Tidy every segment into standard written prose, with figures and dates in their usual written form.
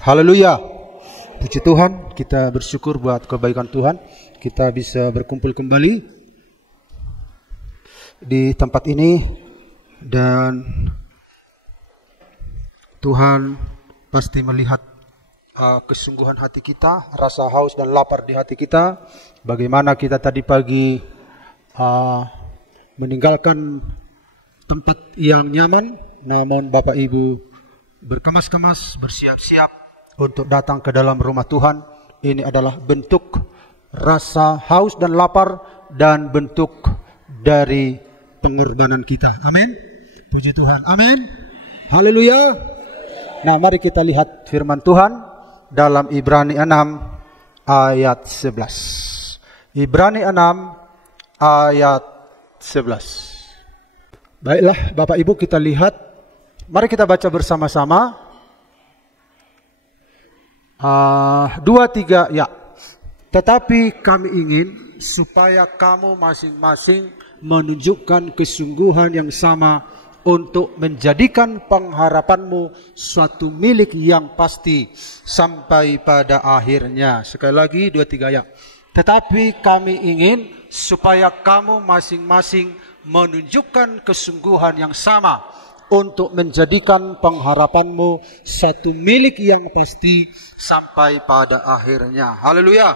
Haleluya. Puji Tuhan, kita bersyukur buat kebaikan Tuhan. Kita bisa berkumpul kembali di tempat ini. Dan Tuhan pasti melihat kesungguhan hati kita, rasa haus dan lapar di hati kita. Bagaimana kita tadi pagi meninggalkan tempat yang nyaman, namun Bapak Ibu berkemas-kemas, bersiap-siap untuk datang ke dalam rumah Tuhan. Ini adalah bentuk rasa haus dan lapar dan bentuk dari pengorbanan kita. Amin. Puji Tuhan. Amin. Haleluya. Nah, mari kita lihat firman Tuhan dalam Ibrani 6 ayat 11. Ibrani 6 ayat 11. Baiklah Bapak Ibu, kita lihat. Mari kita baca bersama-sama. 2, 3 ya. Tetapi kami ingin supaya kamu masing-masing menunjukkan kesungguhan yang sama untuk menjadikan pengharapanmu suatu milik yang pasti sampai pada akhirnya. Sekali lagi 2, 3 ya. Tetapi kami ingin supaya kamu masing-masing menunjukkan kesungguhan yang sama untuk menjadikan pengharapanmu satu milik yang pasti sampai pada akhirnya. Haleluya.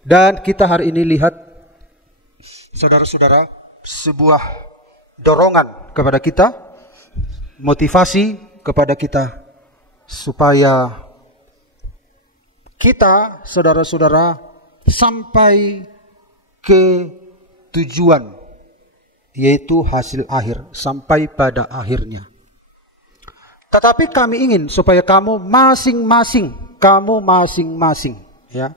Dan kita hari ini lihat, saudara-saudara, sebuah dorongan kepada kita, motivasi kepada kita, supaya kita, saudara-saudara, sampai ke tujuan, yaitu hasil akhir, sampai pada akhirnya. Tetapi kami ingin supaya kamu masing-masing, ya.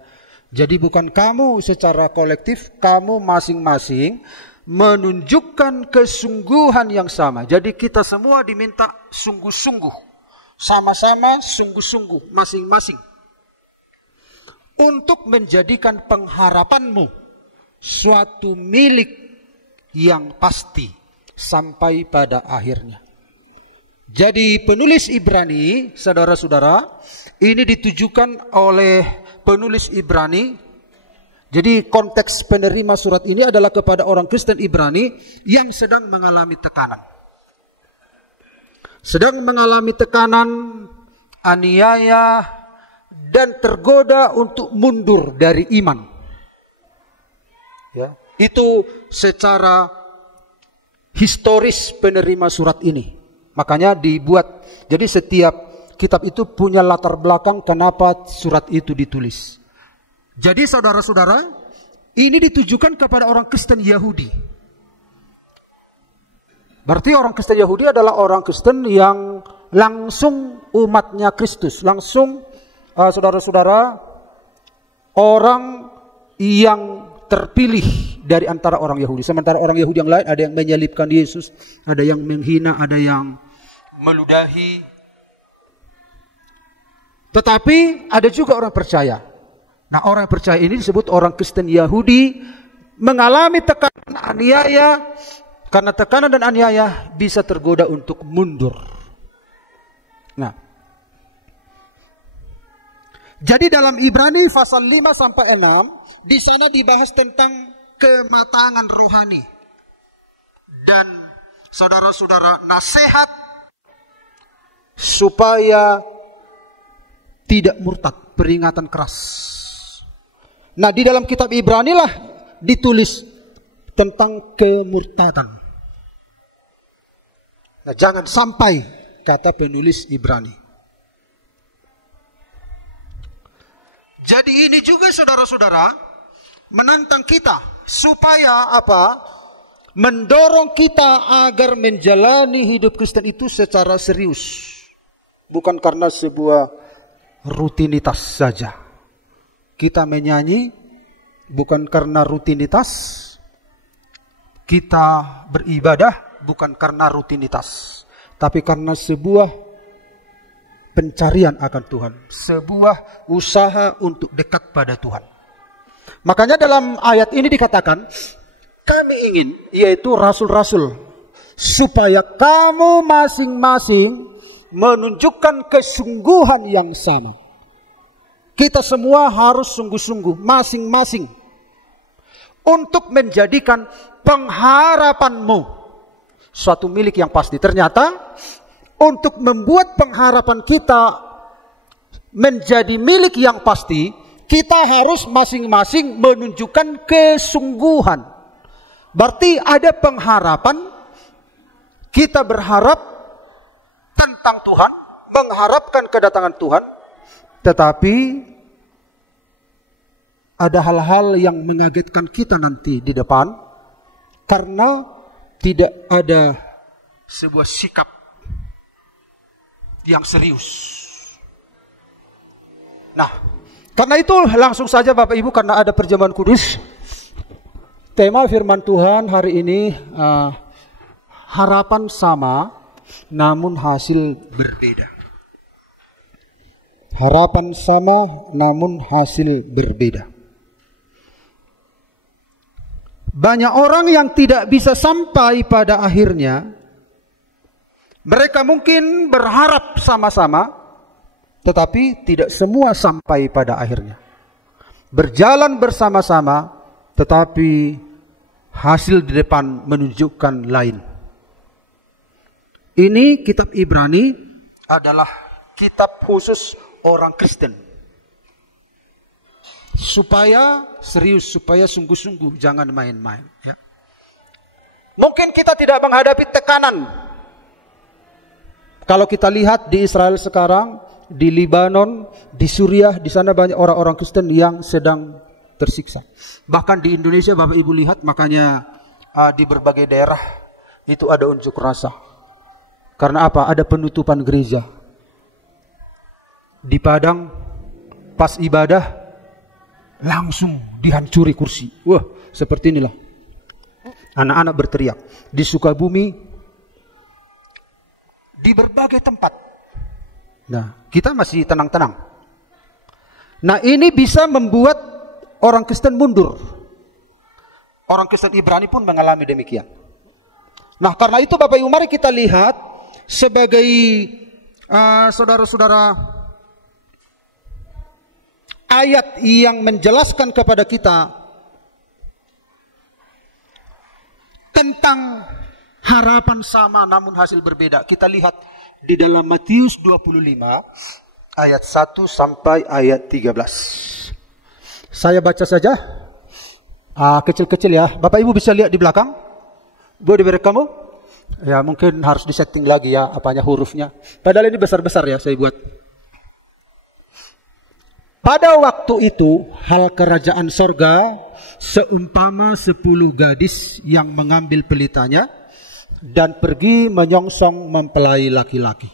Jadi bukan kamu secara kolektif, kamu masing-masing menunjukkan kesungguhan yang sama. Jadi kita semua diminta sungguh-sungguh, sama-sama sungguh-sungguh, masing-masing, untuk menjadikan pengharapanmu suatu milik yang pasti sampai pada akhirnya. Jadi penulis Ibrani, saudara-saudara, ini ditujukan oleh penulis Ibrani. Jadi konteks penerima surat ini adalah kepada orang Kristen Ibrani yang sedang mengalami tekanan. Sedang mengalami tekanan, aniaya, dan tergoda untuk mundur dari iman. Ya. Itu secara historis penerima surat ini. Makanya dibuat. Jadi setiap kitab itu punya latar belakang kenapa surat itu ditulis. Jadi saudara-saudara, ini ditujukan kepada orang Kristen Yahudi. Berarti orang Kristen Yahudi adalah orang Kristen yang langsung umatnya Kristus. Langsung saudara-saudara, orang yang terpilih dari antara orang Yahudi. Sementara orang Yahudi yang lain ada yang menyalibkan Yesus, ada yang menghina, ada yang meludahi. Tetapi ada juga orang percaya. Nah, orang percaya ini disebut orang Kristen Yahudi, mengalami tekanan, aniaya. Karena tekanan dan aniaya bisa tergoda untuk mundur. Nah, jadi dalam Ibrani pasal 5 sampai 6, di sana dibahas tentang kematangan rohani. Dan saudara-saudara, nasihat supaya tidak murtad, peringatan keras. Nah, di dalam kitab Ibrani lah ditulis tentang kemurtadan. Nah, jangan sampai, kata penulis Ibrani. Jadi ini juga saudara-saudara menantang kita supaya apa? Mendorong kita agar menjalani hidup Kristen itu secara serius. Bukan karena sebuah rutinitas saja. Kita menyanyi bukan karena rutinitas. Kita beribadah bukan karena rutinitas. Tapi karena sebuah pencarian akan Tuhan, sebuah usaha untuk dekat pada Tuhan. Makanya dalam ayat ini dikatakan, kami ingin, yaitu rasul-rasul, supaya kamu masing-masing menunjukkan kesungguhan yang sama. Kita semua harus sungguh-sungguh masing-masing untuk menjadikan pengharapanmu suatu milik yang pasti. Ternyata untuk membuat pengharapan kita menjadi milik yang pasti, kita harus masing-masing menunjukkan kesungguhan. Berarti ada pengharapan, kita berharap tentang Tuhan, mengharapkan kedatangan Tuhan, tetapi ada hal-hal yang mengagetkan kita nanti di depan karena tidak ada sebuah sikap yang serius. Nah, karena itu langsung saja Bapak Ibu, karena ada perjamuan kudus, tema firman Tuhan hari ini harapan sama namun hasil berbeda. Harapan sama namun hasil berbeda. Banyak orang yang tidak bisa sampai pada akhirnya. Mereka mungkin berharap sama-sama, tetapi tidak semua sampai pada akhirnya. Berjalan bersama-sama, tetapi hasil di depan menunjukkan lain. Ini kitab Ibrani adalah kitab khusus orang Kristen. Supaya serius, supaya sungguh-sungguh, jangan main-main. Mungkin kita tidak menghadapi tekanan. Kalau kita lihat di Israel sekarang, di Libanon, di Suriah, di sana banyak orang-orang Kristen yang sedang tersiksa. Bahkan di Indonesia Bapak Ibu lihat, makanya di berbagai daerah itu ada unjuk rasa. Karena apa? Ada penutupan gereja. Di Padang, pas ibadah, langsung dihancuri kursi. Wah, seperti inilah. Anak-anak berteriak. Di Sukabumi, di berbagai tempat. Nah, kita masih tenang-tenang. Nah, ini bisa membuat orang Kristen mundur. Orang Kristen Ibrani pun mengalami demikian. Nah, karena itu Bapak Ibu, mari kita lihat sebagai saudara-saudara, ayat yang menjelaskan kepada kita tentang harapan sama namun hasil berbeda. Kita lihat di dalam Matius 25 ayat 1 sampai ayat 13. Saya baca saja. Kecil-kecil ya. Bapak Ibu bisa lihat di belakang? Boleh diberi kamu? Ya, mungkin harus disetting lagi ya apanya hurufnya. Padahal ini besar-besar ya saya buat. Pada waktu itu, hal kerajaan sorga seumpama 10 gadis yang mengambil pelitanya dan pergi menyongsong mempelai laki-laki.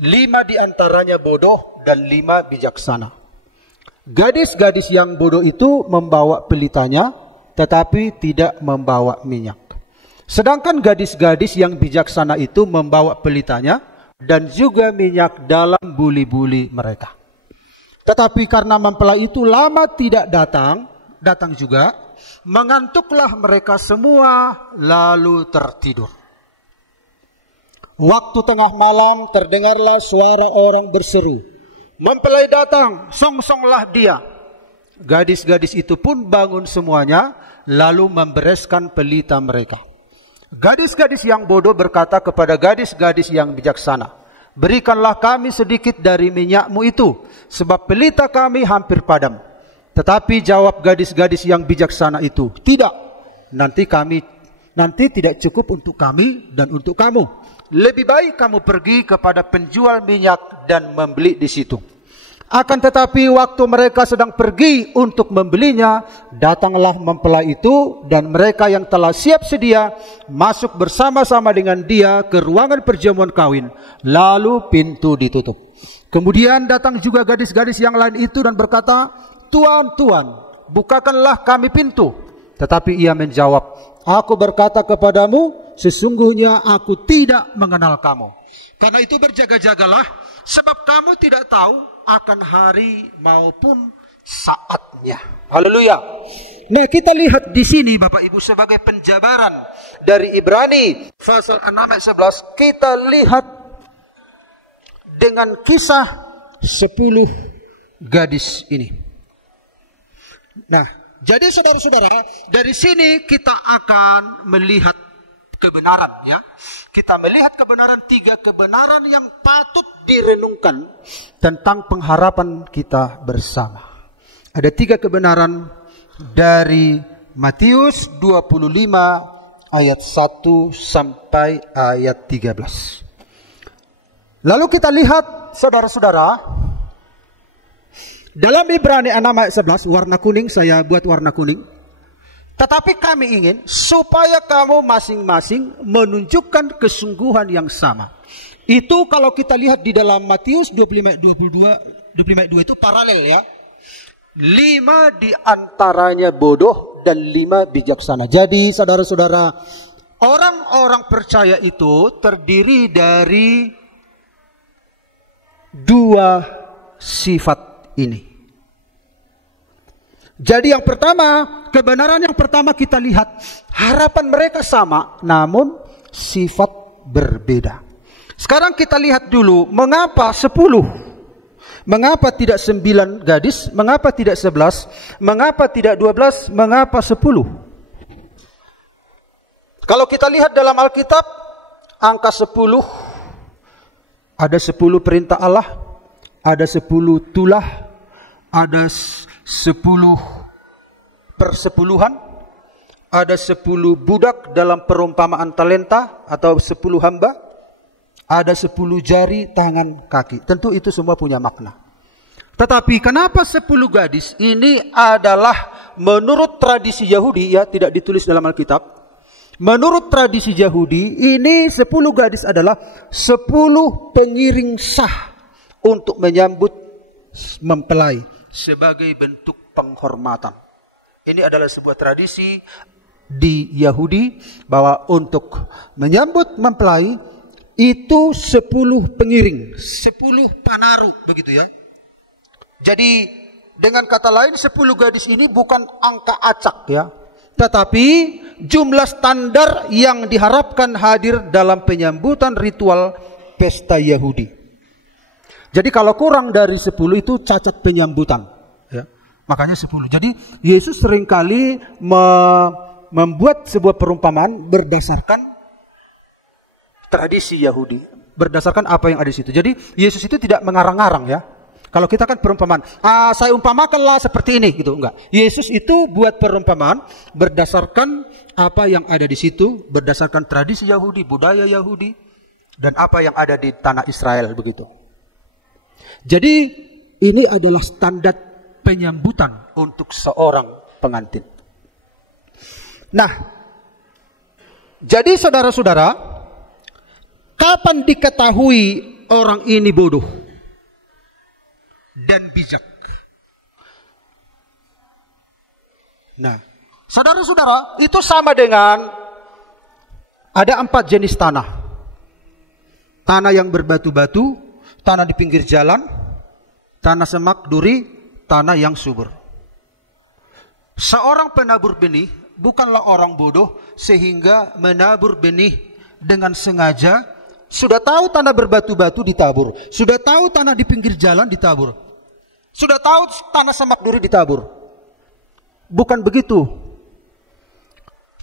5 diantaranya bodoh dan 5 bijaksana. Gadis-gadis yang bodoh itu membawa pelitanya, tetapi tidak membawa minyak. Sedangkan gadis-gadis yang bijaksana itu membawa pelitanya dan juga minyak dalam buli-buli mereka. Tetapi karena mempelai itu lama tidak datang juga, mengantuklah mereka semua lalu tertidur. Waktu tengah malam terdengarlah suara orang berseru, "Mempelai datang, songsonglah dia." Gadis-gadis itu pun bangun semuanya, lalu membereskan pelita mereka. Gadis-gadis yang bodoh berkata kepada gadis-gadis yang bijaksana, "Berikanlah kami sedikit dari minyakmu itu, sebab pelita kami hampir padam." Tetapi jawab gadis-gadis yang bijaksana itu, "Tidak, nanti tidak cukup untuk kami dan untuk kamu. Lebih baik kamu pergi kepada penjual minyak dan membeli di situ." Akan tetapi waktu mereka sedang pergi untuk membelinya, datanglah mempelai itu dan mereka yang telah siap sedia masuk bersama-sama dengan dia ke ruangan perjamuan kawin. Lalu pintu ditutup. Kemudian datang juga gadis-gadis yang lain itu dan berkata, "Tuan, Tuan, bukakanlah kami pintu." Tetapi ia menjawab, "Aku berkata kepadamu, sesungguhnya aku tidak mengenal kamu. Karena itu berjaga-jagalah, sebab kamu tidak tahu akan hari maupun saatnya." Haleluya. Nah, kita lihat di sini Bapak Ibu sebagai penjabaran dari Ibrani pasal 6 ayat 11, kita lihat dengan kisah 10 gadis ini. Nah, jadi saudara-saudara, dari sini kita akan melihat kebenaran, ya. Kita melihat kebenaran, 3 kebenaran yang patut direnungkan tentang pengharapan kita bersama. Ada 3 kebenaran dari Matius 25 ayat 1 sampai ayat 13. Lalu kita lihat saudara-saudara, dalam Ibrani 6 ayat 11, warna kuning, saya buat warna kuning. Tetapi kami ingin supaya kamu masing-masing menunjukkan kesungguhan yang sama. Itu kalau kita lihat di dalam Matius 25 ayat 2 itu paralel, ya. 5 di antaranya bodoh dan 5 bijaksana. Jadi saudara-saudara, orang-orang percaya itu terdiri dari 2 sifat ini. Jadi yang pertama, kebenaran yang pertama kita lihat, harapan mereka sama, namun sifat berbeda. Sekarang kita lihat dulu, mengapa 10? Mengapa tidak 9 gadis? Mengapa tidak 11? Mengapa tidak 12? Mengapa 10? Kalau kita lihat dalam Alkitab, angka 10, ada 10 perintah Allah, ada 10 tulah, ada 10 persepuluhan, ada 10 budak dalam perumpamaan talenta atau 10 hamba, ada 10 jari, tangan, kaki. Tentu itu semua punya makna. Tetapi kenapa 10 gadis? Ini adalah menurut tradisi Yahudi, ya, tidak ditulis dalam Alkitab. Menurut tradisi Yahudi, ini 10 gadis adalah 10 pengiring sah untuk menyambut mempelai sebagai bentuk penghormatan. Ini adalah sebuah tradisi di Yahudi bahwa untuk menyambut mempelai itu 10 pengiring, 10 panaru, begitu, ya. Jadi dengan kata lain 10 gadis ini bukan angka acak, ya, tetapi jumlah standar yang diharapkan hadir dalam penyambutan ritual pesta Yahudi. Jadi kalau kurang dari 10 itu cacat penyambutan, ya. Makanya 10. Jadi Yesus seringkali membuat sebuah perumpamaan berdasarkan tradisi Yahudi, berdasarkan apa yang ada di situ. Jadi Yesus itu tidak mengarang-arang, ya. Kalau kita kan perumpamaan, saya umpamakanlah seperti ini, gitu, enggak. Yesus itu buat perumpamaan berdasarkan apa yang ada di situ, berdasarkan tradisi Yahudi, budaya Yahudi, dan apa yang ada di tanah Israel, begitu. Jadi ini adalah standar penyambutan untuk seorang pengantin. Nah, jadi saudara-saudara, kapan diketahui orang ini bodoh dan bijak? Nah, saudara-saudara, itu sama dengan ada 4 jenis tanah. Tanah yang berbatu-batu, tanah di pinggir jalan, tanah semak duri, tanah yang subur. Seorang penabur benih bukanlah orang bodoh sehingga menabur benih dengan sengaja. Sudah tahu tanah berbatu-batu ditabur, sudah tahu tanah di pinggir jalan ditabur, sudah tahu tanah semak duri ditabur. Bukan begitu.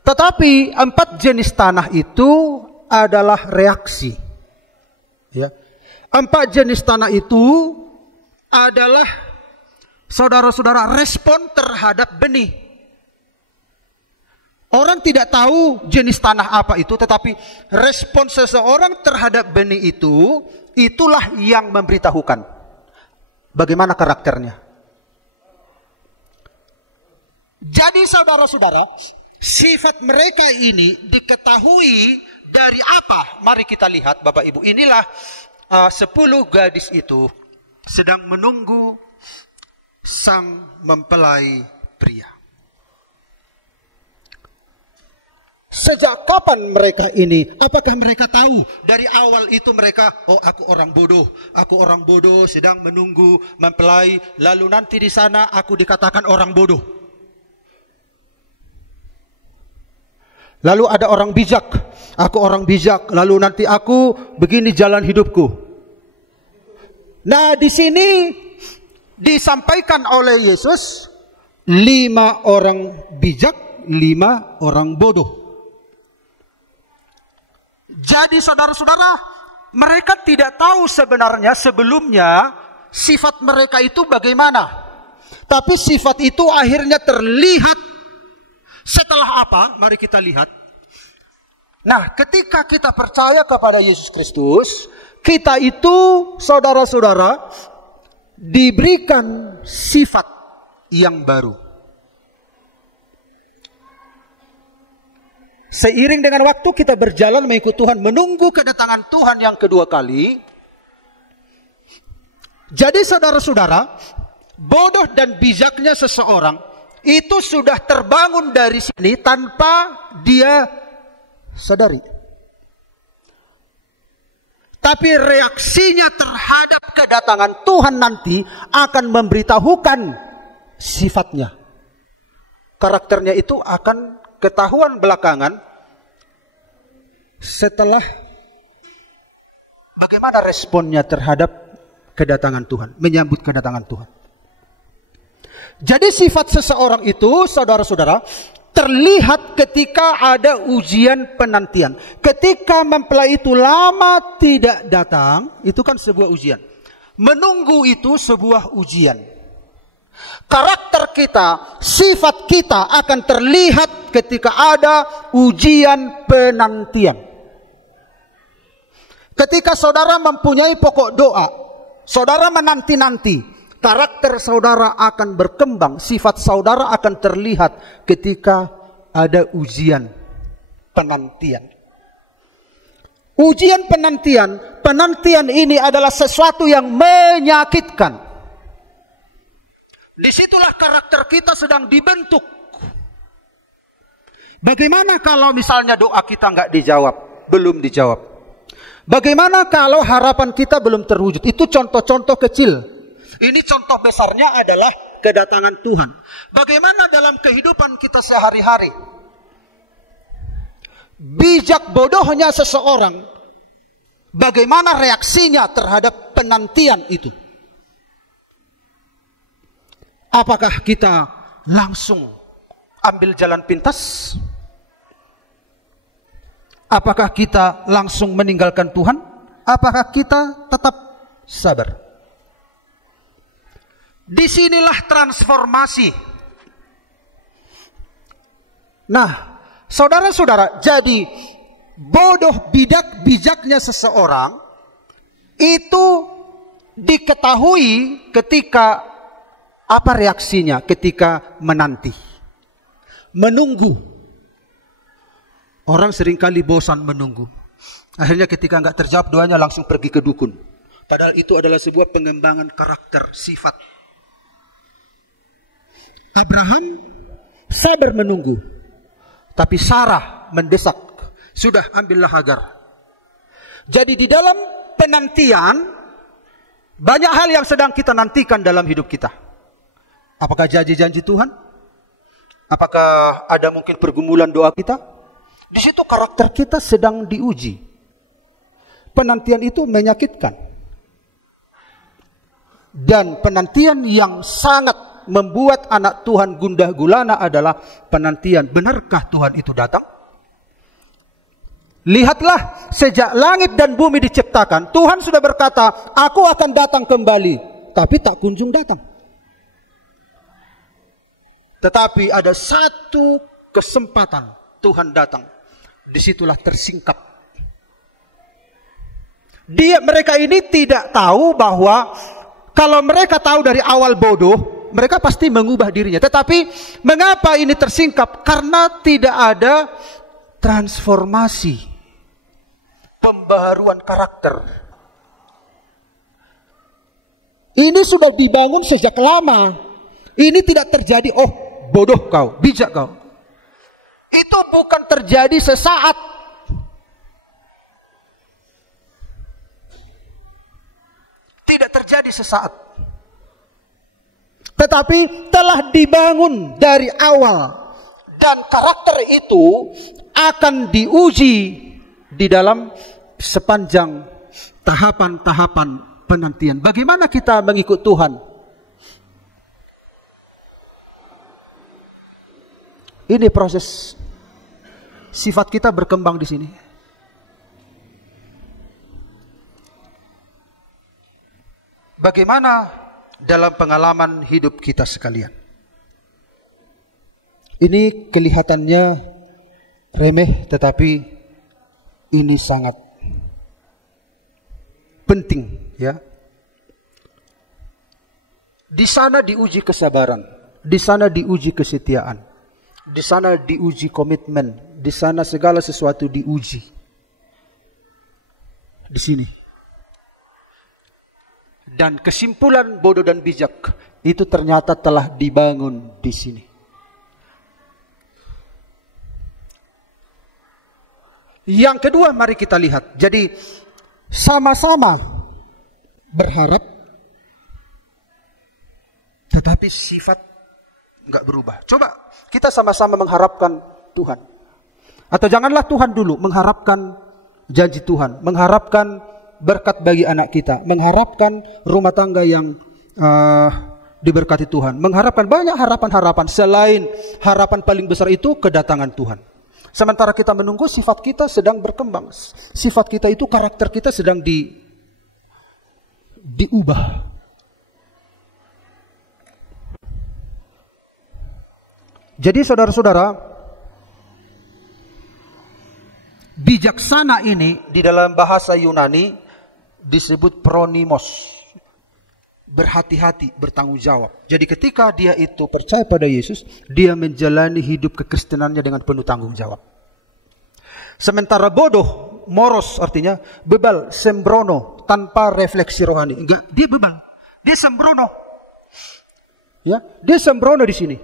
Tetapi 4 jenis tanah itu adalah reaksi, ya. 4 jenis tanah itu adalah, saudara-saudara, respon terhadap benih. Orang tidak tahu jenis tanah apa itu, tetapi respon seseorang terhadap benih itu, itulah yang memberitahukan bagaimana karakternya. Jadi saudara-saudara, sifat mereka ini diketahui dari apa? Mari kita lihat, Bapak Ibu. Inilah 10 gadis itu sedang menunggu sang mempelai pria. Sejak kapan mereka ini? Apakah mereka tahu dari awal itu mereka, oh aku orang bodoh sedang menunggu mempelai, lalu nanti di sana aku dikatakan orang bodoh. Lalu ada orang bijak, aku orang bijak, lalu nanti aku begini jalan hidupku. Nah, di sini disampaikan oleh Yesus 5 orang bijak, 5 orang bodoh. Jadi saudara-saudara, mereka tidak tahu sebenarnya sebelumnya sifat mereka itu bagaimana. Tapi sifat itu akhirnya terlihat setelah apa? Mari kita lihat. Nah, ketika kita percaya kepada Yesus Kristus, kita itu, saudara-saudara, diberikan sifat yang baru. Seiring dengan waktu kita berjalan mengikut Tuhan, menunggu kedatangan Tuhan yang kedua kali. Jadi saudara-saudara, bodoh dan bijaknya seseorang itu sudah terbangun dari sini tanpa dia sadari. Tapi reaksinya terhadap kedatangan Tuhan nanti akan memberitahukan sifatnya. Karakternya itu akan ketahuan belakangan setelah bagaimana responnya terhadap kedatangan Tuhan, menyambut kedatangan Tuhan. Jadi sifat seseorang itu, saudara-saudara, terlihat ketika ada ujian penantian. Ketika mempelai itu lama tidak datang, itu kan sebuah ujian. Menunggu itu sebuah ujian. Karakter kita, sifat kita akan terlihat ketika ada ujian penantian. Ketika saudara mempunyai pokok doa, saudara menanti-nanti, karakter saudara akan berkembang, sifat saudara akan terlihat ketika ada ujian penantian. Ujian penantian ini adalah sesuatu yang menyakitkan. Disitulah karakter kita sedang dibentuk. Bagaimana kalau misalnya doa kita nggak dijawab, belum dijawab? Bagaimana kalau harapan kita belum terwujud? Itu contoh-contoh kecil. Ini contoh besarnya adalah kedatangan Tuhan. Bagaimana dalam kehidupan kita sehari-hari? Bijak bodohnya seseorang, bagaimana reaksinya terhadap penantian itu? Apakah kita langsung ambil jalan pintas? Apakah kita langsung meninggalkan Tuhan? Apakah kita tetap sabar? Disinilah transformasi. Nah, saudara-saudara, jadi bodoh bijaknya seseorang itu diketahui ketika apa reaksinya ketika menanti, menunggu. Orang seringkali bosan menunggu. Akhirnya ketika nggak terjawab doanya langsung pergi ke dukun. Padahal itu adalah sebuah pengembangan karakter, sifat. Abraham sabar menunggu, tapi Sarah mendesak, sudah ambillah Hagar. Jadi di dalam penantian banyak hal yang sedang kita nantikan dalam hidup kita. Apakah janji-janji Tuhan? Apakah ada mungkin pergumulan doa kita? Di situ karakter kita sedang diuji. Penantian itu menyakitkan. Dan penantian yang sangat membuat anak Tuhan gundah gulana adalah penantian. Benarkah Tuhan itu datang? Lihatlah, sejak langit dan bumi diciptakan, Tuhan sudah berkata, aku akan datang kembali. Tapi tak kunjung datang. Tetapi ada satu kesempatan Tuhan datang. Disitulah tersingkap. Mereka ini tidak tahu bahwa kalau mereka tahu dari awal bodoh, mereka pasti mengubah dirinya. Tetapi mengapa ini tersingkap? Karena tidak ada transformasi, pembaharuan karakter. Ini sudah dibangun sejak lama. Ini tidak terjadi, oh bodoh kau, bijak kau. Itu bukan terjadi sesaat. Tidak terjadi sesaat. Tetapi telah dibangun dari awal. Dan karakter itu akan diuji di dalam sepanjang tahapan-tahapan penantian. Bagaimana kita mengikut Tuhan? Ini proses sifat kita berkembang di sini. Bagaimana dalam pengalaman hidup kita sekalian? Ini kelihatannya remeh, tetapi ini sangat penting, ya. Di sana diuji kesabaran, di sana diuji kesetiaan, di sana diuji komitmen, di sana segala sesuatu diuji. Di sini. Dan kesimpulan bodoh dan bijak itu ternyata telah dibangun di sini. Yang kedua, mari kita lihat. Jadi sama-sama berharap, tetapi sifat nggak berubah. Coba kita sama-sama mengharapkan Tuhan. Atau janganlah Tuhan dulu, mengharapkan janji Tuhan, mengharapkan berkat bagi anak kita, mengharapkan rumah tangga yang diberkati Tuhan, mengharapkan banyak harapan-harapan selain harapan paling besar itu kedatangan Tuhan. Sementara kita menunggu, sifat kita sedang berkembang. Sifat kita itu, karakter kita sedang diubah. Jadi saudara-saudara, bijaksana ini di dalam bahasa Yunani disebut pronimos. Berhati-hati, bertanggung jawab. Jadi ketika dia itu percaya pada Yesus, dia menjalani hidup kekristenannya dengan penuh tanggung jawab. Sementara bodoh, moros artinya bebal, sembrono, tanpa refleksi rohani. Enggak, dia bebal, dia sembrono. Ya, dia sembrono di sini.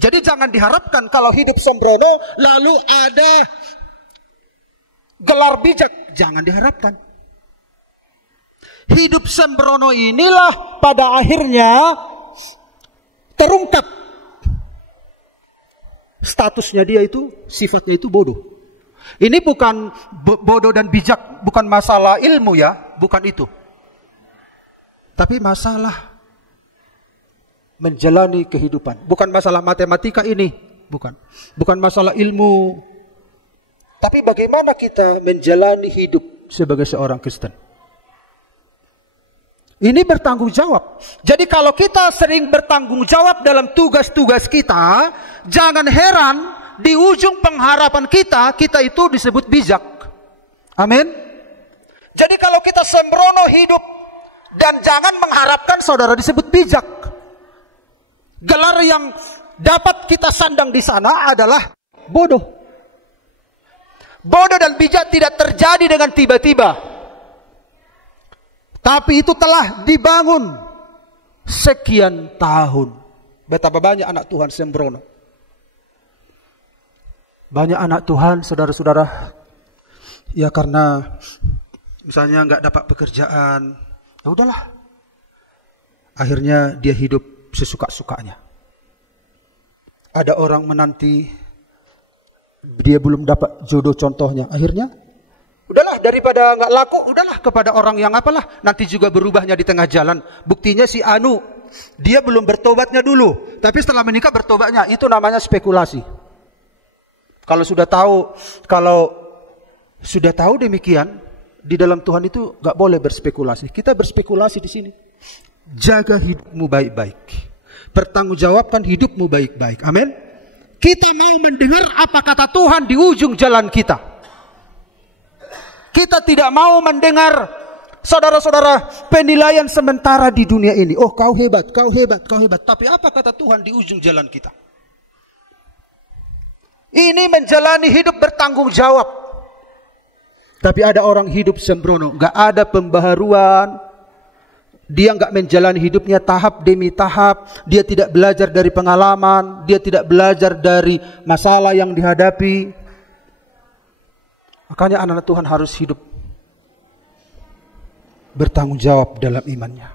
Jadi jangan diharapkan kalau hidup sembrono lalu ada gelar bijak, jangan diharapkan. Hidup sembrono inilah pada akhirnya terungkap. Statusnya dia itu, sifatnya itu bodoh. Ini bukan bodoh dan bijak, bukan masalah ilmu ya, bukan itu. Tapi masalah menjalani kehidupan. Bukan masalah matematika ini, bukan. Bukan masalah ilmu. Tapi bagaimana kita menjalani hidup sebagai seorang Kristen. Ini bertanggung jawab. Jadi kalau kita sering bertanggung jawab dalam tugas-tugas kita, jangan heran di ujung pengharapan kita, kita itu disebut bijak. Amin. Jadi kalau kita sembrono hidup dan jangan mengharapkan saudara disebut bijak. Gelar yang dapat kita sandang di sana adalah bodoh. Bodoh dan bijak tidak terjadi dengan tiba-tiba. Tapi itu telah dibangun sekian tahun. Betapa banyak anak Tuhan sembrono. Banyak anak Tuhan, saudara-saudara, ya karena misalnya nggak dapat pekerjaan, ya udahlah. Akhirnya dia hidup sesuka-sukanya. Ada orang menanti, dia belum dapat jodoh contohnya. Akhirnya udahlah, daripada nggak laku, udahlah kepada orang yang apalah, nanti juga berubahnya di tengah jalan. Buktinya si Anu, dia belum bertobatnya dulu, tapi setelah menikah bertobatnya. Itu namanya spekulasi. Kalau sudah tahu demikian, di dalam Tuhan itu nggak boleh berspekulasi. Kita berspekulasi di sini. Jaga hidupmu baik-baik. Pertanggungjawabkan hidupmu baik-baik. Amin. Kita mau mendengar apa kata Tuhan di ujung jalan kita. Kita tidak mau mendengar, saudara-saudara, penilaian sementara di dunia ini. Oh, kau hebat, kau hebat, kau hebat. Tapi apa kata Tuhan di ujung jalan kita? Ini menjalani hidup bertanggung jawab. Tapi ada orang hidup sembrono, gak ada pembaharuan. Dia gak menjalani hidupnya tahap demi tahap. Dia tidak belajar dari pengalaman. Dia tidak belajar dari masalah yang dihadapi. Makanya anak-anak Tuhan harus hidup bertanggung jawab dalam imannya.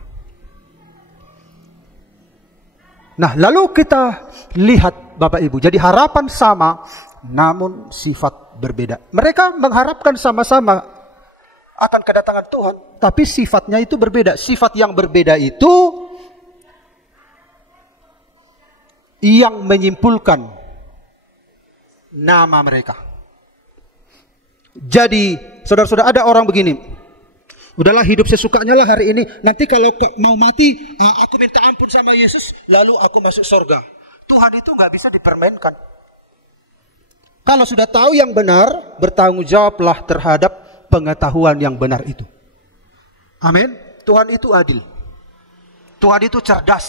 Nah, lalu kita lihat Bapak Ibu. Jadi harapan sama, namun sifat berbeda. Mereka mengharapkan sama-sama akan kedatangan Tuhan. Tapi sifatnya itu berbeda. Sifat yang berbeda itu yang menyimpulkan nama mereka. Jadi, saudara-saudara, ada orang begini. Udahlah, hidup sesukanya lah hari ini. Nanti kalau mau mati, aku minta ampun sama Yesus, lalu aku masuk surga. Tuhan itu nggak bisa dipermainkan. Kalau sudah tahu yang benar, bertanggung jawablah terhadap pengetahuan yang benar itu. Amin. Tuhan itu adil. Tuhan itu cerdas.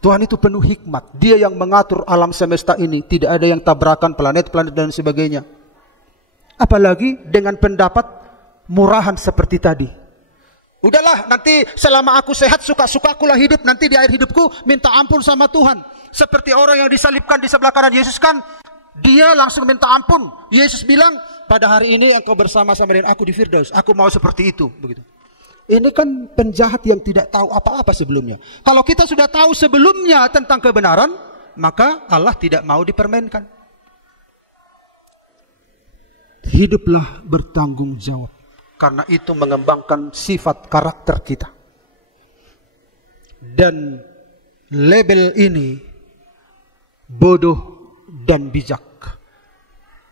Tuhan itu penuh hikmat. Dia yang mengatur alam semesta ini. Tidak ada yang tabrakan planet-planet dan sebagainya. Apalagi dengan pendapat murahan seperti tadi. Udahlah, nanti selama aku sehat, suka-sukakulah hidup. Nanti di akhir hidupku minta ampun sama Tuhan. Seperti orang yang disalibkan di sebelah kanan Yesus kan, dia langsung minta ampun. Yesus bilang, pada hari ini engkau bersama-sama dengan aku di Firdaus. Aku mau seperti itu. Begitu. Ini kan penjahat yang tidak tahu apa-apa sebelumnya. Kalau kita sudah tahu sebelumnya tentang kebenaran, maka Allah tidak mau dipermainkan. Hiduplah bertanggung jawab. Karena itu mengembangkan sifat karakter kita. Dan label ini, bodoh dan bijak,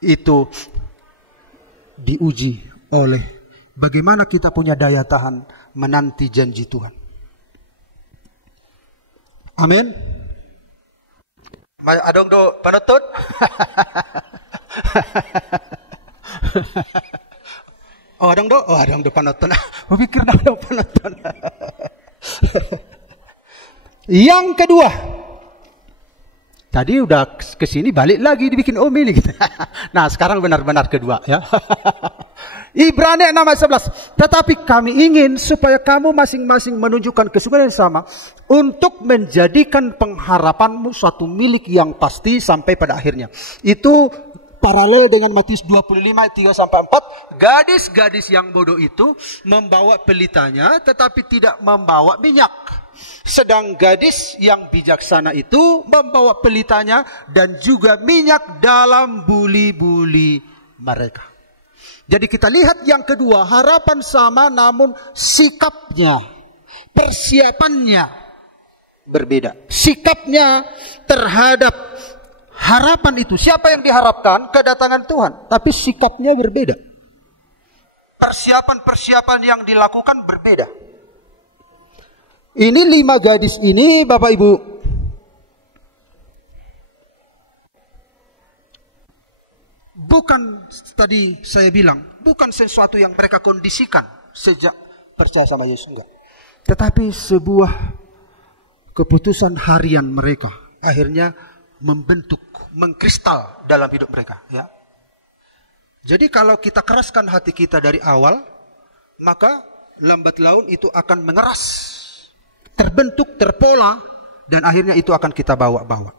itu diuji oleh bagaimana kita punya daya tahan menanti janji Tuhan. Amin. Adong do panutun. Adong do panutun. Pikir adong panutun. Yang kedua, tadi udah kesini balik lagi dibikin omili gitu. Nah sekarang benar-benar kedua ya. Ibrani 6 ayat 11. Tetapi kami ingin supaya kamu masing-masing menunjukkan kesungguhan yang sama untuk menjadikan pengharapanmu suatu milik yang pasti sampai pada akhirnya. Itu paralel dengan Matius 25 ayat 3-4. Gadis-gadis yang bodoh itu membawa pelitanya tetapi tidak membawa minyak. Sedang gadis yang bijaksana itu membawa pelitanya dan juga minyak dalam buli-buli mereka. Jadi kita lihat yang kedua, harapan sama namun sikapnya, persiapannya berbeda. Sikapnya terhadap harapan itu. Siapa yang diharapkan? Kedatangan Tuhan. Tapi sikapnya berbeda. Persiapan-persiapan yang dilakukan berbeda. Ini 5 gadis ini, Bapak Ibu, bukan tadi saya bilang, bukan sesuatu yang mereka kondisikan sejak percaya sama Yesus, enggak. Tetapi sebuah keputusan harian mereka akhirnya membentuk, mengkristal dalam hidup mereka, ya. Jadi kalau kita keraskan hati kita dari awal, maka lambat laun itu akan mengeras, terbentuk, terpola, dan akhirnya itu akan kita bawa-bawa.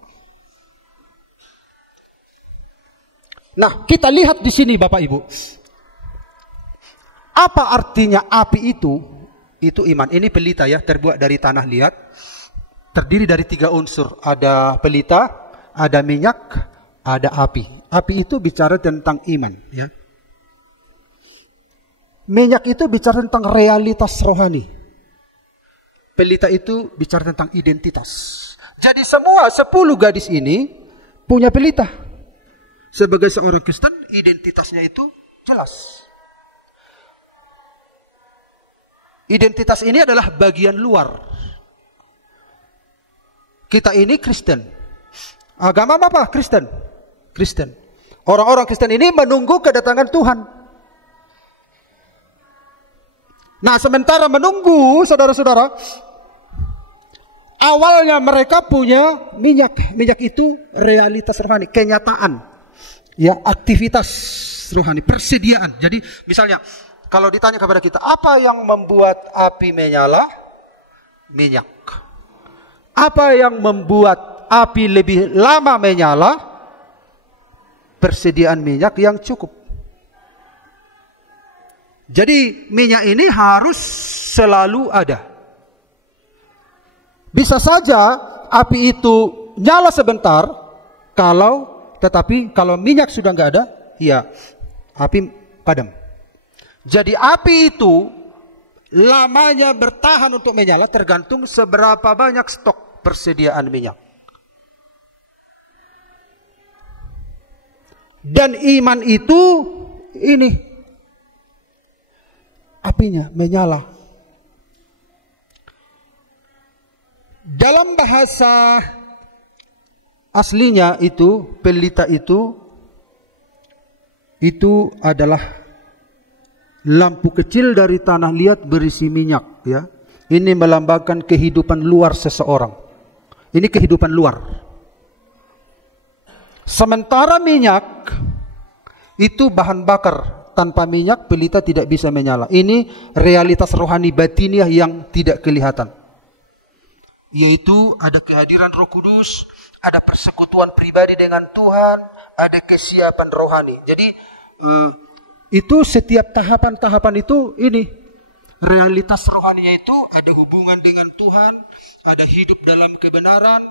Nah, kita lihat di sini Bapak Ibu. Apa artinya api itu? Itu iman. Ini pelita ya, terbuat dari tanah liat. Terdiri dari 3 unsur. Ada pelita, ada minyak, ada api. Api itu bicara tentang iman, ya. Minyak itu bicara tentang realitas rohani. Pelita itu bicara tentang identitas. Jadi semua 10 gadis ini punya pelita. Sebagai seorang Kristen, identitasnya itu jelas. Identitas ini adalah bagian luar. Kita ini Kristen. Agama apa? Kristen. Kristen. Orang-orang Kristen ini menunggu kedatangan Tuhan. Nah, sementara menunggu, saudara-saudara, awalnya mereka punya minyak. Minyak itu realitas rohani, kenyataan. Ya, aktivitas rohani, persediaan. Jadi, misalnya, kalau ditanya kepada kita, apa yang membuat api menyala? Minyak. Apa yang membuat api lebih lama menyala? Persediaan minyak yang cukup. Jadi minyak ini harus selalu ada. Bisa saja api itu nyala sebentar, tetapi kalau minyak sudah nggak ada, ya api padam. Jadi api itu lamanya bertahan untuk menyala tergantung seberapa banyak stok persediaan minyak. Dan iman itu ini apinya menyala. Dalam bahasa aslinya itu pelita itu adalah lampu kecil dari tanah liat berisi minyak, ya. Ini melambangkan kehidupan luar seseorang. Ini kehidupan luar. Sementara minyak itu bahan bakar. Tanpa minyak pelita tidak bisa menyala. Ini realitas rohani batiniah yang tidak kelihatan. Yaitu ada kehadiran Roh Kudus, ada persekutuan pribadi dengan Tuhan, ada kesiapan rohani. Jadi itu setiap tahapan-tahapan itu ini realitas rohaninya itu ada hubungan dengan Tuhan, ada hidup dalam kebenaran,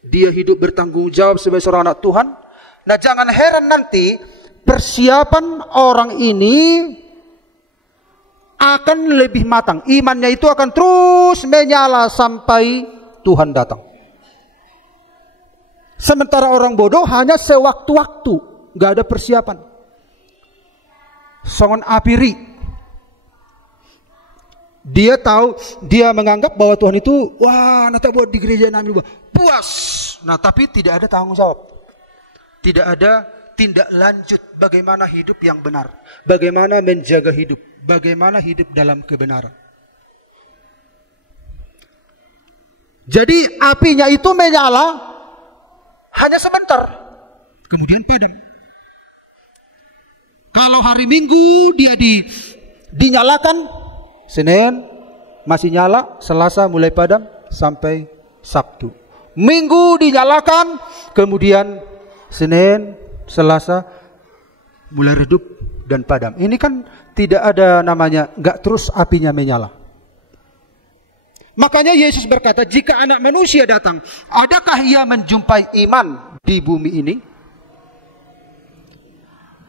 dia hidup bertanggung jawab sebagai seorang anak Tuhan. Nah, jangan heran nanti persiapan orang ini akan lebih matang. Imannya itu akan terus menyala sampai Tuhan datang. Sementara orang bodoh hanya sewaktu-waktu, gak ada persiapan. Songon apiri. Dia tahu, dia menganggap bahwa Tuhan itu, wah, nanti buat di gereja nami puas. Nah, tapi tidak ada tanggung jawab. Tidak ada tindak lanjut bagaimana hidup yang benar. Bagaimana menjaga hidup. Bagaimana hidup dalam kebenaran. Jadi apinya itu menyala hanya sebentar. Kemudian padam. Kalau hari Minggu dia dinyalakan, Senin masih nyala, Selasa mulai padam sampai Sabtu. Minggu dinyalakan, kemudian Senin, Selasa mulai redup dan padam. Ini kan tidak ada namanya, nggak terus apinya menyala. Makanya Yesus berkata, jika anak manusia datang, adakah ia menjumpai iman di bumi ini?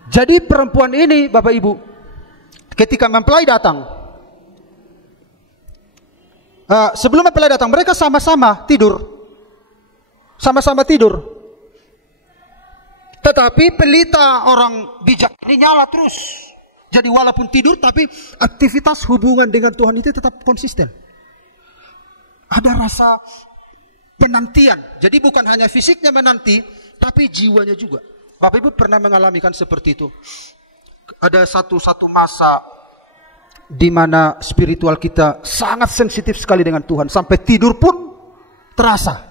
Jadi perempuan ini, Bapak Ibu, ketika mempelai datang, sebelum mempelai datang, mereka sama-sama tidur. Sama-sama tidur. Tetapi pelita orang bijak ini nyala terus. Jadi walaupun tidur, tapi aktivitas hubungan dengan Tuhan itu tetap konsisten. Ada rasa penantian. Jadi bukan hanya fisiknya menanti, tapi jiwanya juga. Bapak Ibu pernah mengalami kan seperti itu. Ada satu masa di mana spiritual kita sangat sensitif sekali dengan Tuhan. Sampai tidur pun terasa.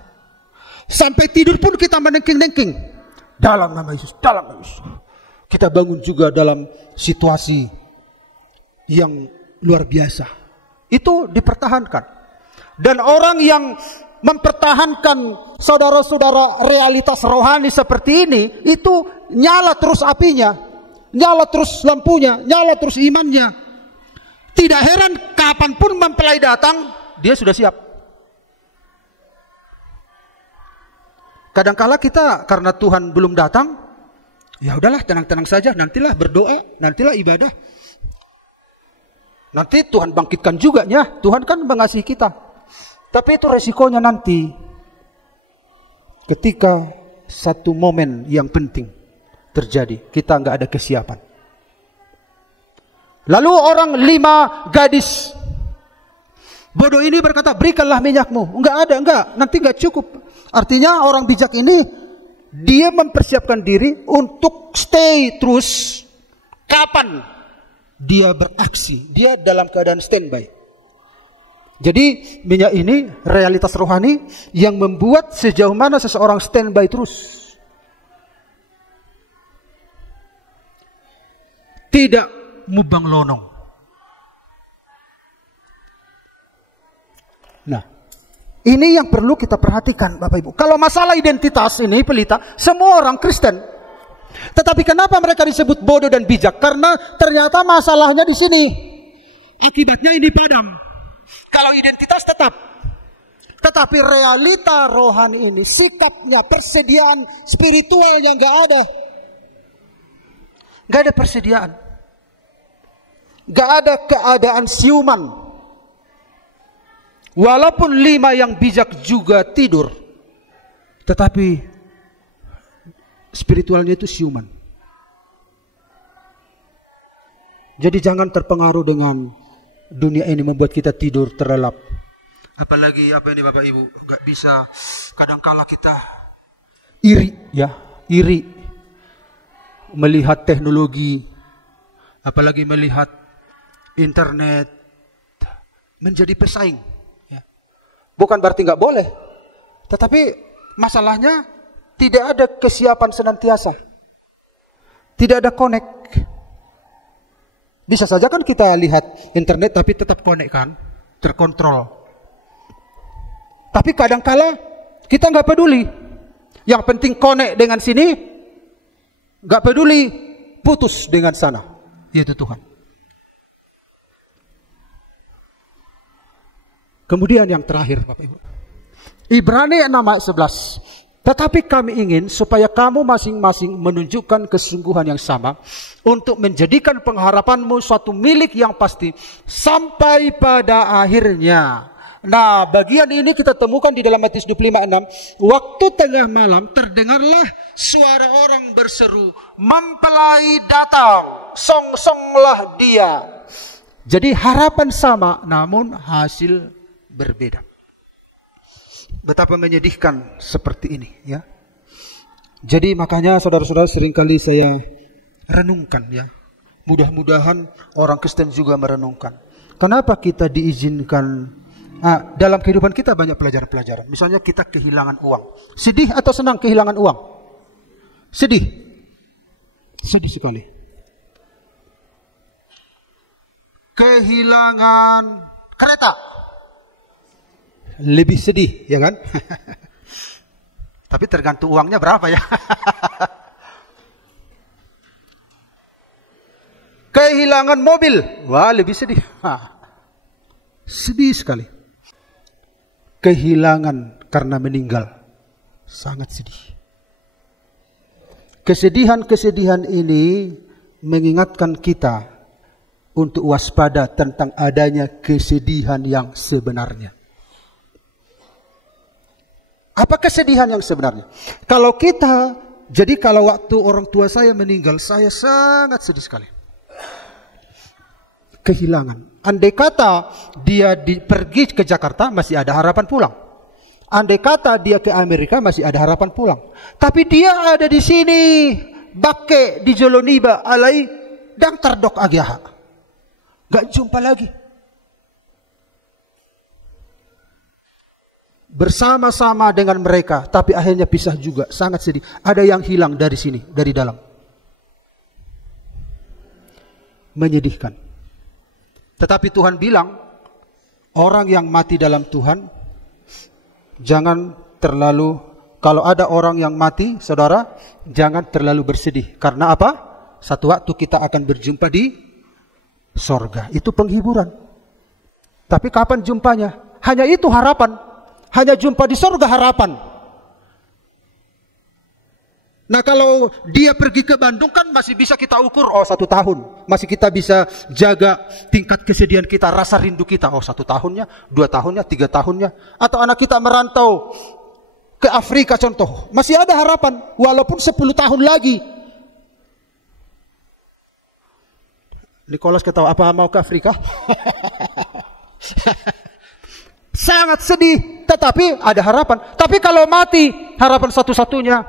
Sampai tidur pun kita menengking-nengking. Dalam nama Yesus, dalam nama Yesus. Kita bangun juga dalam situasi yang luar biasa. Itu dipertahankan. Dan orang yang mempertahankan saudara-saudara realitas rohani seperti ini, itu nyala terus apinya, nyala terus lampunya, nyala terus imannya. Tidak heran kapanpun mempelai datang, dia sudah siap. Kadangkala kita karena Tuhan belum datang, ya udahlah tenang-tenang saja, nantilah berdoa, nantilah ibadah. Nanti Tuhan bangkitkan juga ya, Tuhan kan mengasihi kita. Tapi itu resikonya nanti ketika satu momen yang penting terjadi, kita nggak ada kesiapan. Lalu orang 5 gadis bodoh ini berkata, berikanlah minyakmu. Enggak, nanti nggak cukup. Artinya orang bijak ini, dia mempersiapkan diri untuk stay terus. Kapan dia beraksi? Dia dalam keadaan standby. Jadi minyak ini realitas rohani yang membuat sejauh mana seseorang standby terus. Tidak mubang lonong. Nah, ini yang perlu kita perhatikan Bapak Ibu. Kalau masalah identitas ini pelita, semua orang Kristen. Tetapi kenapa mereka disebut bodoh dan bijak? Karena ternyata masalahnya di sini. Akibatnya ini padam. Kalau identitas tetap. Tetapi realita rohani ini, sikapnya, persediaan spiritualnya nggak ada. Nggak ada persediaan. Gak ada keadaan siuman. Walaupun 5 yang bijak juga tidur, tetapi spiritualnya itu siuman. Jadi jangan terpengaruh dengan dunia ini membuat kita tidur terlelap. Apalagi apa ini Bapak Ibu, gak bisa, kadangkala kita iri melihat teknologi, apalagi melihat internet menjadi pesaing. Bukan berarti gak boleh, tetapi masalahnya tidak ada kesiapan senantiasa, tidak ada connect. Bisa saja kan kita lihat internet tapi tetap connect kan, terkontrol. Tapi kadangkala kita nggak peduli. Yang penting connect dengan sini, nggak peduli putus dengan sana, yaitu Tuhan. Kemudian yang terakhir, Bapak Ibu, Ibrani 6 ayat 11. Tetapi kami ingin supaya kamu masing-masing menunjukkan kesungguhan yang sama untuk menjadikan pengharapanmu suatu milik yang pasti sampai pada akhirnya. Nah, bagian ini kita temukan di dalam Matius 25:6. Waktu tengah malam terdengarlah suara orang berseru, mempelai datang, song-songlah dia. Jadi harapan sama, namun hasil berbeda. Betapa menyedihkan seperti ini, ya. Jadi makanya saudara-saudara, seringkali saya renungkan, ya. Mudah-mudahan orang Kristen juga merenungkan. Kenapa kita diizinkan? Dalam kehidupan kita banyak pelajaran-pelajaran. Misalnya kita kehilangan uang. Sedih atau senang kehilangan uang? Sedih. Sedih sekali. Kehilangan kereta. Lebih sedih, ya kan? Tapi tergantung uangnya berapa ya. Kehilangan mobil, wah lebih sedih. Sedih sekali. Kehilangan karena meninggal, sangat sedih. Kesedihan-kesedihan ini mengingatkan kita untuk waspada tentang adanya kesedihan yang sebenarnya. Apa kesedihan yang sebenarnya? Kalau waktu orang tua saya meninggal, saya sangat sedih sekali. Kehilangan. Andai kata dia pergi ke Jakarta, masih ada harapan pulang. Andai kata dia ke Amerika, masih ada harapan pulang. Tapi dia ada di sini, Bakke di Joloniba, alai dan terdok agiaha. Gak jumpa lagi. Bersama-sama dengan mereka, tapi akhirnya pisah juga, sangat sedih. Ada yang hilang dari sini, dari dalam. Menyedihkan. Tetapi Tuhan bilang, orang yang mati dalam Tuhan, jangan terlalu, kalau ada orang yang mati, saudara, jangan terlalu bersedih. Karena apa? Satu waktu kita akan berjumpa di sorga. Itu penghiburan. Tapi kapan jumpanya? Hanya itu harapan. Hanya jumpa di sorga harapan. Nah kalau dia pergi ke Bandung kan masih bisa kita ukur, 1 tahun. Masih kita bisa jaga tingkat kesedihan kita, rasa rindu kita. 1 tahunnya, 2 tahunnya, 3 tahunnya. Atau anak kita merantau ke Afrika contoh. Masih ada harapan, walaupun 10 tahun lagi. Nicholas ketawa, apa mau ke Afrika? Sangat sedih, tetapi ada harapan. Tapi kalau mati, harapan satu-satunya,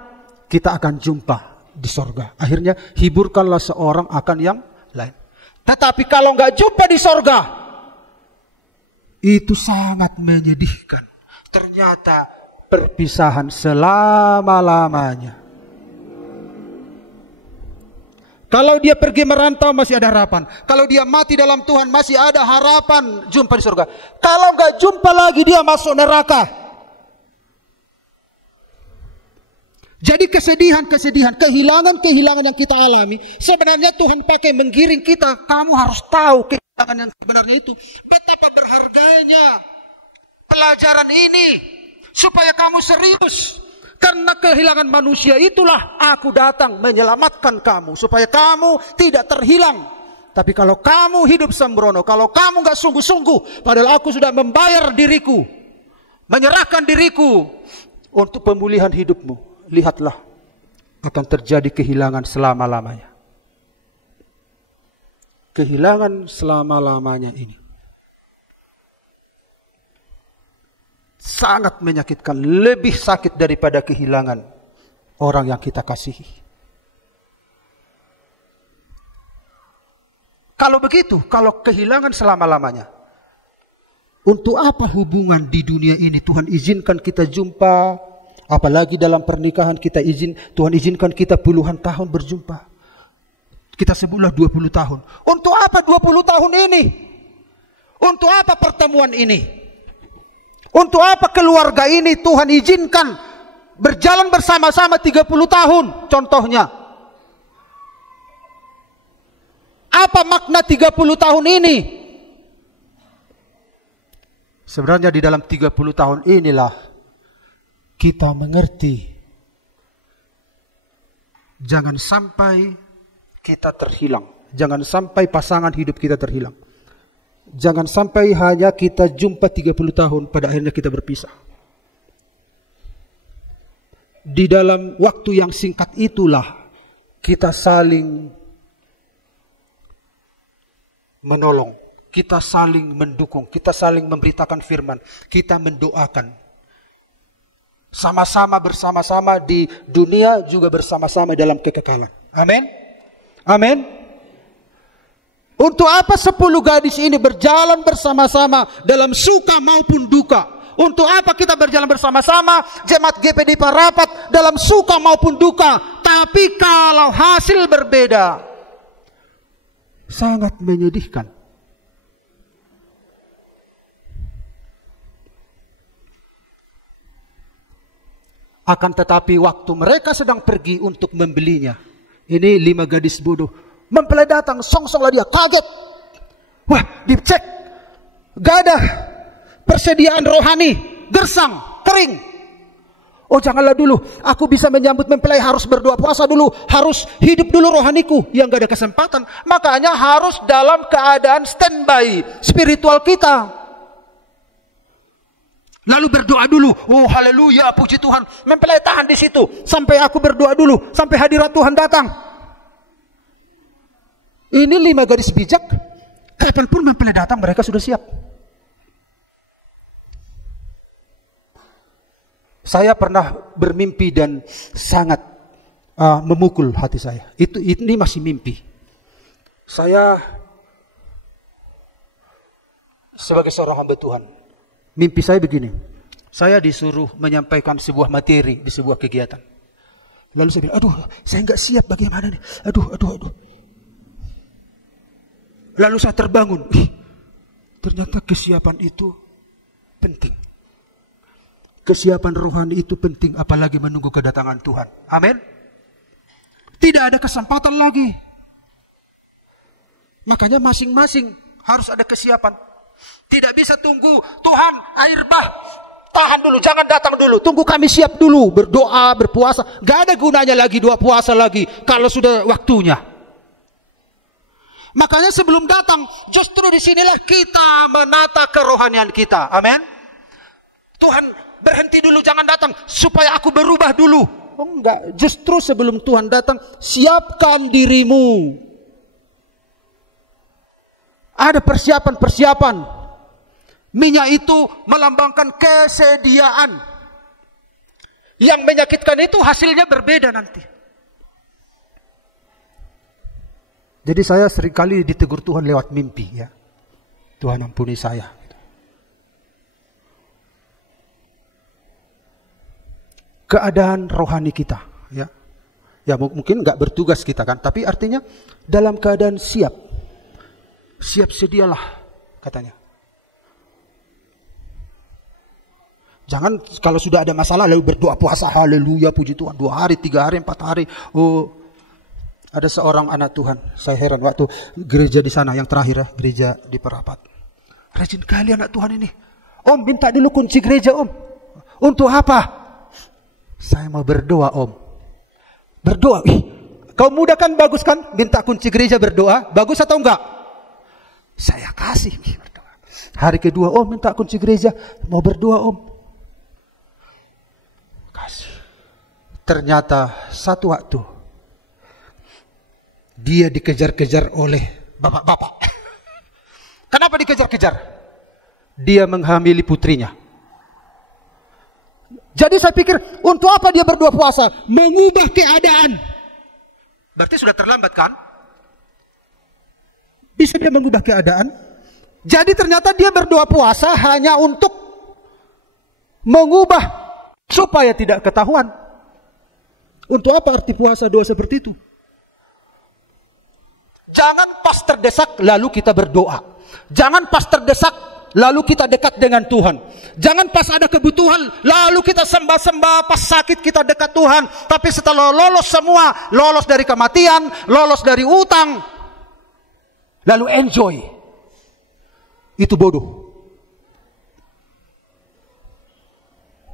kita akan jumpa di sorga. Akhirnya, hiburkanlah seorang akan yang lain. Tetapi kalau nggak jumpa di sorga, itu sangat menyedihkan. Ternyata perpisahan selama-lamanya. Kalau dia pergi merantau masih ada harapan. Kalau dia mati dalam Tuhan masih ada harapan jumpa di surga. Kalau nggak jumpa lagi dia masuk neraka. Jadi kesedihan-kesedihan, kehilangan-kehilangan yang kita alami, sebenarnya Tuhan pakai menggiring kita. Kamu harus tahu kehilangan yang sebenarnya itu. Betapa berharganya pelajaran ini supaya kamu serius. Karena kehilangan manusia itulah aku datang menyelamatkan kamu. Supaya kamu tidak terhilang Tapi kalau kamu hidup sembrono, kalau kamu gak sungguh-sungguh, padahal aku sudah membayar diriku, menyerahkan diriku untuk pemulihan hidupmu, lihatlah, akan terjadi kehilangan selama-lamanya. Kehilangan selama-lamanya ini sangat menyakitkan, lebih sakit daripada kehilangan orang yang kita kasihi. Kalau begitu, kalau kehilangan selama-lamanya, untuk apa hubungan di dunia ini Tuhan izinkan kita jumpa, apalagi dalam pernikahan Tuhan izinkan kita puluhan tahun berjumpa. Kita sebutlah 20 tahun. Untuk apa 20 tahun ini? Untuk apa pertemuan ini? Untuk apa keluarga ini Tuhan izinkan berjalan bersama-sama 30 tahun contohnya? Apa makna 30 tahun ini? Sebenarnya di dalam 30 tahun inilah kita mengerti, jangan sampai kita terhilang. Jangan sampai pasangan hidup kita terhilang. Jangan sampai hanya kita jumpa 30 tahun pada akhirnya kita berpisah. Di dalam waktu yang singkat itulah kita saling menolong, kita saling mendukung, kita saling memberitakan firman, kita mendoakan. Sama-sama bersama-sama di dunia juga bersama-sama dalam kekekalan. Amin. Amin. Untuk apa 10 gadis ini berjalan bersama-sama dalam suka maupun duka? Untuk apa kita berjalan bersama-sama jemaat GPD Parapat dalam suka maupun duka? Tapi kalau hasil berbeda, sangat menyedihkan. Akan tetapi waktu mereka sedang pergi untuk membelinya, ini 5 gadis bodoh. Mempelai datang, song-songlah dia, kaget. Wah, dicek. Gak ada persediaan rohani, gersang, kering. Oh janganlah dulu, aku bisa menyambut mempelai, harus berdoa puasa dulu, harus hidup dulu rohaniku. Yang gak ada kesempatan, makanya harus dalam keadaan standby spiritual kita. Lalu berdoa dulu. Oh haleluya, puji Tuhan. Mempelai tahan di situ sampai aku berdoa dulu, sampai hadirat Tuhan datang. Ini 5 gadis bijak. Kapanpun mempelai datang mereka sudah siap. Saya pernah bermimpi dan sangat memukul hati saya. Ini masih mimpi. Saya sebagai seorang hamba Tuhan, mimpi saya begini. Saya disuruh menyampaikan sebuah materi di sebuah kegiatan. Lalu saya bilang, aduh, saya nggak siap bagaimana nih. Aduh. Lalu saya terbangun. Ternyata kesiapan itu penting. Kesiapan rohani itu penting, apalagi menunggu kedatangan Tuhan. Amin. Tidak ada kesempatan lagi. Makanya masing-masing harus ada kesiapan. Tidak bisa tunggu, Tuhan air bah, tahan dulu, jangan datang dulu. Tunggu kami siap dulu, berdoa, berpuasa. Gak ada gunanya lagi doa puasa lagi kalau sudah waktunya. Makanya sebelum datang, justru disinilah kita menata kerohanian kita. Amin. Tuhan berhenti dulu, jangan datang supaya aku berubah dulu. Oh enggak, justru sebelum Tuhan datang, siapkan dirimu. Ada persiapan-persiapan. Minyak itu melambangkan kesediaan. Yang menyakitkan itu hasilnya berbeda nanti. Jadi saya seringkali ditegur Tuhan lewat mimpi, ya. Tuhan ampuni saya. Keadaan rohani kita, ya. Ya mungkin nggak bertugas kita kan, tapi artinya dalam keadaan siap. Siap sedialah, katanya. Jangan kalau sudah ada masalah lalu berdoa puasa, haleluya, puji Tuhan. 2 hari, 3 hari, 4 hari. Oh, ada seorang anak Tuhan, saya heran waktu gereja di sana yang terakhir ya, gereja di Parapat. Rajin kali anak Tuhan ini. Om, minta dulu kunci gereja om. Untuk apa? Saya mau berdoa om. Berdoa, Kau muda kan, bagus kan? Minta kunci gereja berdoa, bagus atau enggak? Saya kasih berdoa. Hari kedua, om minta kunci gereja, mau berdoa om. Kasih. Ternyata satu waktu dia dikejar-kejar oleh bapak-bapak. Kenapa dikejar-kejar? Dia menghamili putrinya. Jadi saya pikir, untuk apa dia berdoa puasa? Mengubah keadaan. Berarti sudah terlambat kan? Bisa dia mengubah keadaan? Jadi ternyata dia berdoa puasa hanya untuk mengubah supaya tidak ketahuan. Untuk apa arti puasa doa seperti itu? Jangan pas terdesak lalu kita berdoa. Jangan pas terdesak lalu kita dekat dengan Tuhan. Jangan pas ada kebutuhan lalu kita sembah-sembah, pas sakit kita dekat Tuhan. Tapi setelah lolos semua, lolos dari kematian, lolos dari utang, lalu enjoy. Itu bodoh.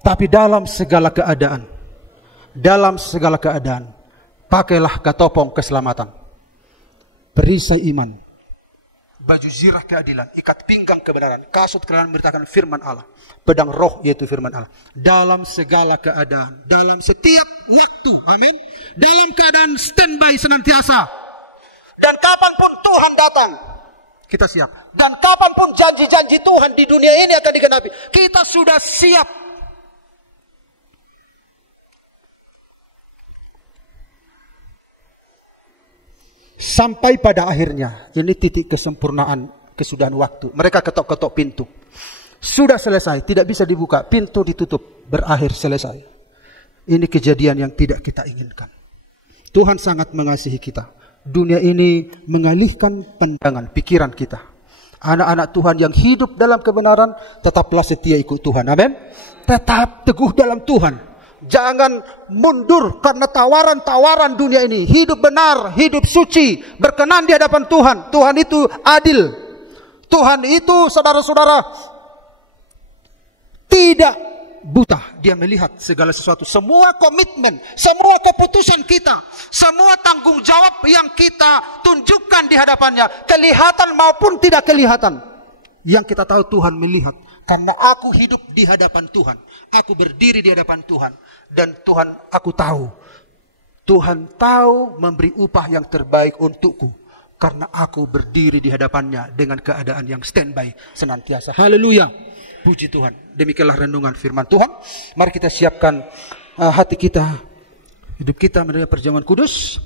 Tapi dalam segala keadaan, pakailah katopong keselamatan, perisai iman, baju zirah keadilan, ikat pinggang kebenaran, kasut kebenaran memberitakan firman Allah, pedang roh yaitu firman Allah. Dalam segala keadaan, dalam setiap waktu, amin. Dalam keadaan standby senantiasa. Dan kapanpun Tuhan datang, kita siap. Dan kapanpun janji-janji Tuhan di dunia ini akan digenapi, kita sudah siap. Sampai pada akhirnya, ini titik kesempurnaan kesudahan waktu. Mereka ketok-ketok pintu. Sudah selesai, tidak bisa dibuka. Pintu ditutup, berakhir selesai. Ini kejadian yang tidak kita inginkan. Tuhan sangat mengasihi kita. Dunia ini mengalihkan pandangan, pikiran kita. Anak-anak Tuhan yang hidup dalam kebenaran, tetaplah setia ikut Tuhan. Amin. Tetap teguh dalam Tuhan. Jangan mundur karena tawaran-tawaran dunia ini. Hidup benar, hidup suci, berkenan di hadapan Tuhan. Tuhan itu adil. Tuhan itu, saudara-saudara, tidak buta. Dia melihat segala sesuatu. Semua komitmen, semua keputusan kita, semua tanggung jawab yang kita tunjukkan di hadapannya, kelihatan maupun tidak kelihatan, yang kita tahu Tuhan melihat. Karena aku hidup di hadapan Tuhan. Aku berdiri di hadapan Tuhan. Dan Tuhan, aku tahu. Tuhan tahu memberi upah yang terbaik untukku. Karena aku berdiri di hadapannya dengan keadaan yang standby senantiasa. Haleluya. Puji Tuhan. Demikianlah renungan firman Tuhan. Mari kita siapkan hati kita, hidup kita menerima perjamuan kudus.